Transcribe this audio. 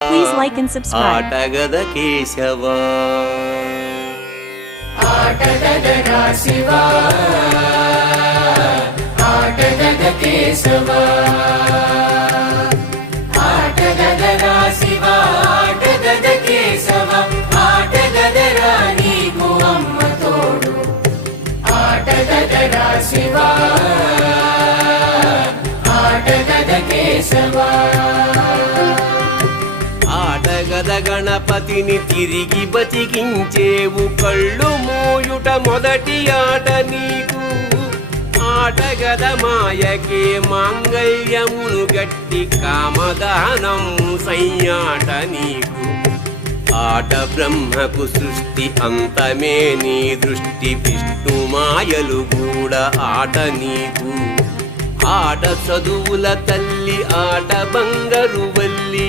Please like and subscribe. ఆటగద Keshava Aatagadara Shiva ఆటగద Keshava Aatagadara Shiva ఆటగద Keshava Aatagadara నీకు అమ్మ తోడు ఆటగదరా శివ ఆటగద కేశవ ఆటగద గణపతిని తిరిగి బతికించేవు కళ్ళు మోయుట మొదటి ఆట నీకు ఆటగద మాయకే మాంగళ్యమును గట్టి కామదానం సయ్యాట నీకు ఆట బ్రహ్మకు సృష్టి అంతమే నీ దృష్టి విష్ణు మాయలు కూడా ఆట నీకు ఆట చదువుల తల్లి ఆట బంగారు వల్లి